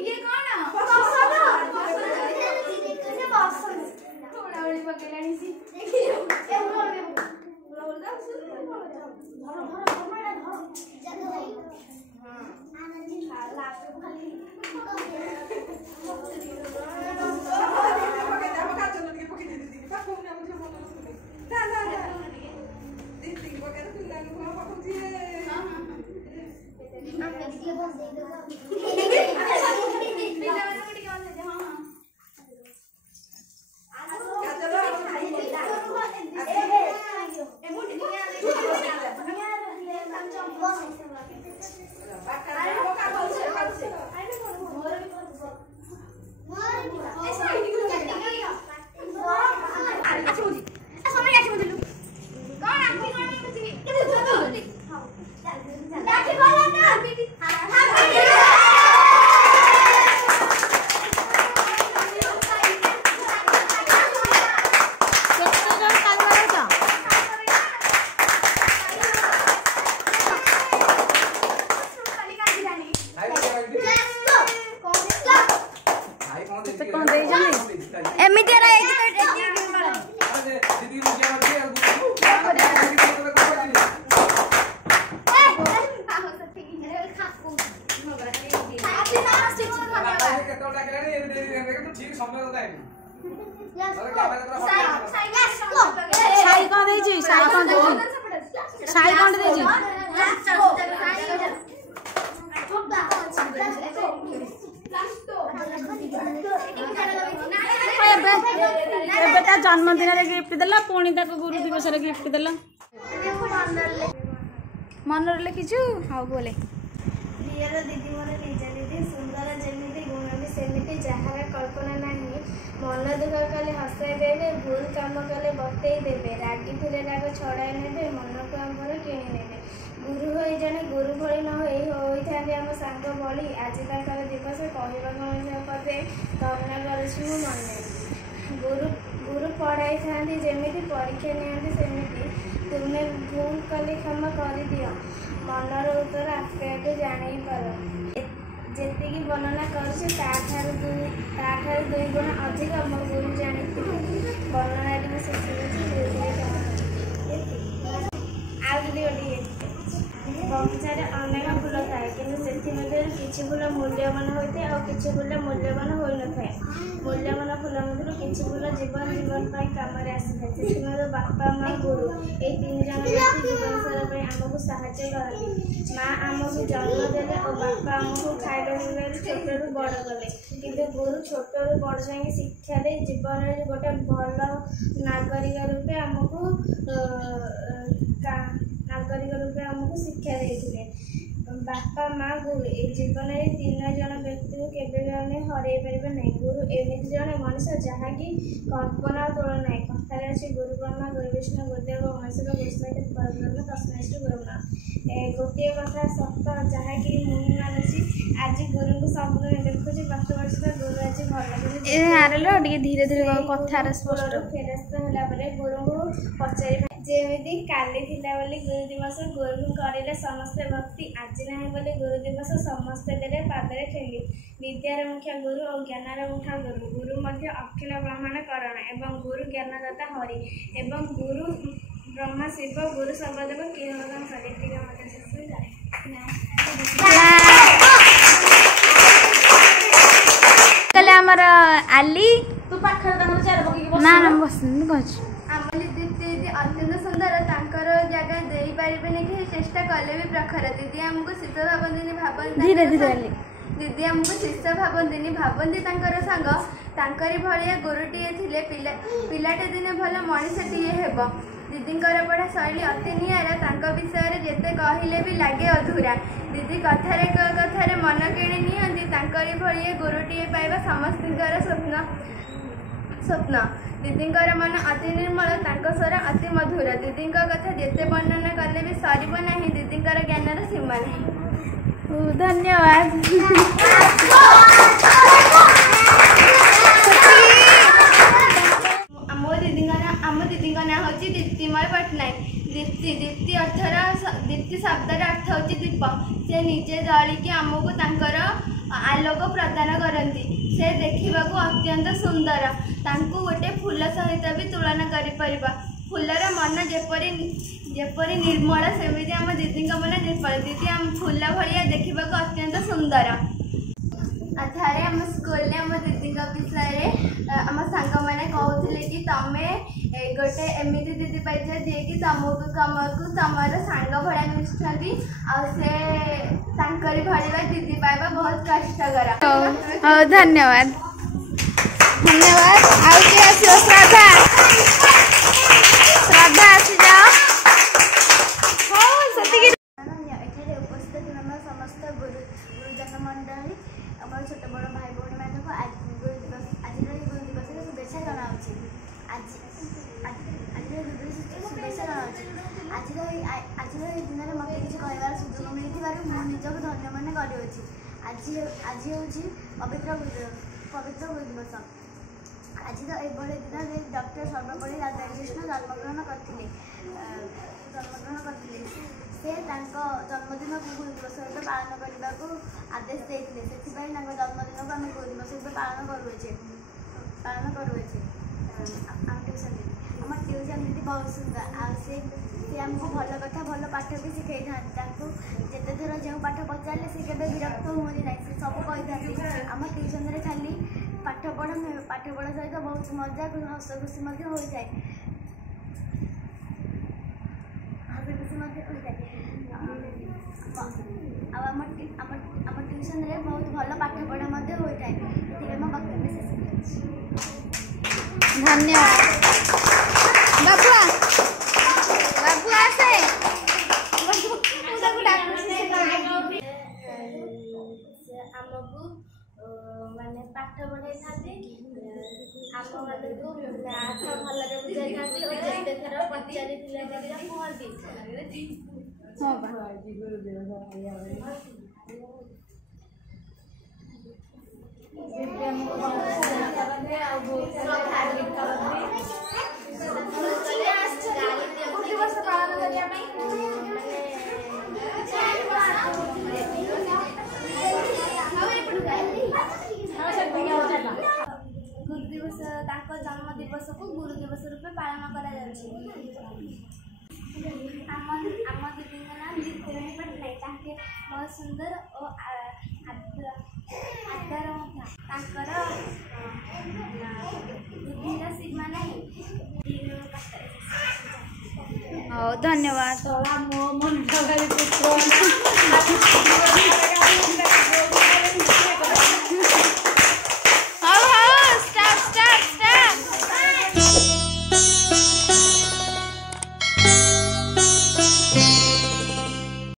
ये कौन थोड़ा बड़ी पकड़ानी सी जन्मदिन गिफ्ट देला पुणी गुरु दिवस गिफ्ट देला मन लिखिचु हाँ बोले प्रियर दीदी मोर निज दीदी सुंदर जमी गुण भी सेमती जार कल्पना नहीं मन दुख कले हसाई देवे भूल काम कले बतई देवे रागी थे राग छड़ाई ने मन को आमर किणी ने गुरु हो जड़े गुरु भली न होता आम सांग भली आज दिवस कहवा पदे धन्य करुँ मन गुरु गुरु पढ़ाई था जमी परीक्षा निमती तुम्हें भूल कले क्षमा कर दियो मनर उत्तर आपे आपे जान पार जी वर्णना कर दुई गुण अधिक मो गुरु जानी वर्णना शेष बगीचार अनेक फूल थाए कि किसी फूल मूल्यवान होता है और किसी फूल मूल्यवान हो न था मूल्यवान फूल मध्य किसी फूल जीवन जीवन कम आसी था से बापा माँ गुरु ये तीन जन व्यक्ति जीवन सारा आमको साहाय्य करती माँ आमको जन्म देले और बापा आमको खाଇବା छोटू बड़ कले किंतु गुरु छोटू बड़ जाए शिक्षा दे जीवन गोटे भल नागरिक रूपे आमको नागरिक रूपे आमको शिक्षा देते बापा माँ गुरु ए जीवन में तीन जन व्यक्ति को केवे हरई पारे नहीं गुरु एमती जन मनुष्य जहाँकि कल्पना तोड़ ना कथार अच्छे गुरु ब्रह्मा गुरु विष्णु गुरुदेव महेश्वर गोस्वामी परब्रह्म तस्मै गुरुब्रह्म गोटे कथा सत जहाँकि मुझे मानुची आज गुरु को सब देखुची पाठ पढ़ी गुरु आज भल धीरे धीरे कथार फेरस्त है गुरु को पचार जमी काली थिला बोली गुरु दिवस गुरु करे समस्ते भक्ति आज ना बोली गुरु दिवस समस्ते देले पादरे ठेली विद्यार मुख्य गुरु और ज्ञानर मुठा गुरु गुरु मध्य अखिल ब्रह्मांड करण एवं गुरु ज्ञानदाता हरि एवं गुरु ब्रह्मा शिव गुरु सर्वदेव किरण सरितिका मत शेष कले हमर आली तू पाखर तमर चार पकी बस ना ना बस बस आमली दीदी अत्यंत सुंदर तांकर जगह देई पारिबे नै कि चेष्टा कले भी प्रखर दीदी हमको शिष्य भावंती भावंती धीरे धीरे आली दीदी हमको शिष्य भावंती भावंती तांकर संग तांकरी भलिया गुरुटीए थिले पिलाटे दिने भल मनीषटीए हेब दीदींकर पढ़ा शैली अति निआरा तांक विषय जेते कहिले भी लागे अधूरा दीदी कथारे कथारे मन किणी नियंती तांकरी भलिया गुरुटीए पाइबा समस्तिंकर स्वप्न दीदींकर मन अति निर्मल तांक स्वर अति मधुर दीदींक कथा जेते वर्णना कले भी सरीब नाही दीदींकर ज्ञानर सीमा नाही धन्यवाद आम दीदी ना हूँ दीप्तिमय पट्टनायक दीप्ति दीप्ति शब्दर अर्थ हूँ दीप से निजे जलिकी आमको आलो आलोक प्रदान करती। से देखा अत्यंत सुंदर। तांकु गोटे फूल सहित भी तुलना कर फूलर मन जेपरी निर्मल सेमती आम दीदी मन दीदी आम फूल भाया देखा अत्यंत सुंदर। अधारे आम स्कूल आम दीदी विषय आम सांग मैंने कहते कि तमें गोटे एमती दीदी पाई जी कि तुमको तुमर सांग भाया मिशुंट आंकरी भाड़ा दीदी पाइबा बहुत कष्टकर। धन्यवाद धन्यवाद। आउ किए आसो श्रद्धा श्रद्धा आसी जाओ। एठारे उपस्थित आम समस्त गुरुजन मंडली आम छोट बड़ भाई भौणी मानक आज गुरु दिवस शुभेच्छा जनावि। आज शुभेच्छा जनावि। आज दिन में मत किसी कहबार सुजोग मिलता मुझे धन्य मन करुँच। आज हूँ पवित्र गुरु दिवस। आज तो यह दिन डॉक्टर सर्वपल्ली राधाकृष्ण जन्मग्रहण करते से जन्मदिन को गुरु दिवस रूप पालन करने को आदेश देते से जन्मदिन को आम गुरु दिवस रूप पालन करुचे आम ट्यूशन दीदी बहुत सुंदर आमको भल कथा भल पाठ भी शिखाई था। जिते थर जो पाठ पचारे से केवे विरक्त हुए ना से सब कही था। आम ट्यूशन खाली पाठपढ़ा सहित बहुत मजा हस खुशी हो जाए हस खुशी हो जाए। आम ट्यूशन बहुत भल पाठपढ़ा होता है। ये मो वक्तव्य शेष। धन्यवाद। बाबुआ बाबुआ से आमको माने पाठ पढ़ाई था आम मान को मैथ भल बुझाई था जिते थर पचारि कहती गुरु दिवस जन्म दिवस को गुरु दिवस रूप पालन आम दीदी नाम दीप्तिराणी पट्टनायक। बहुत सुंदर और आदर बुद्धिर सीमा नहीं। धन्यवाद।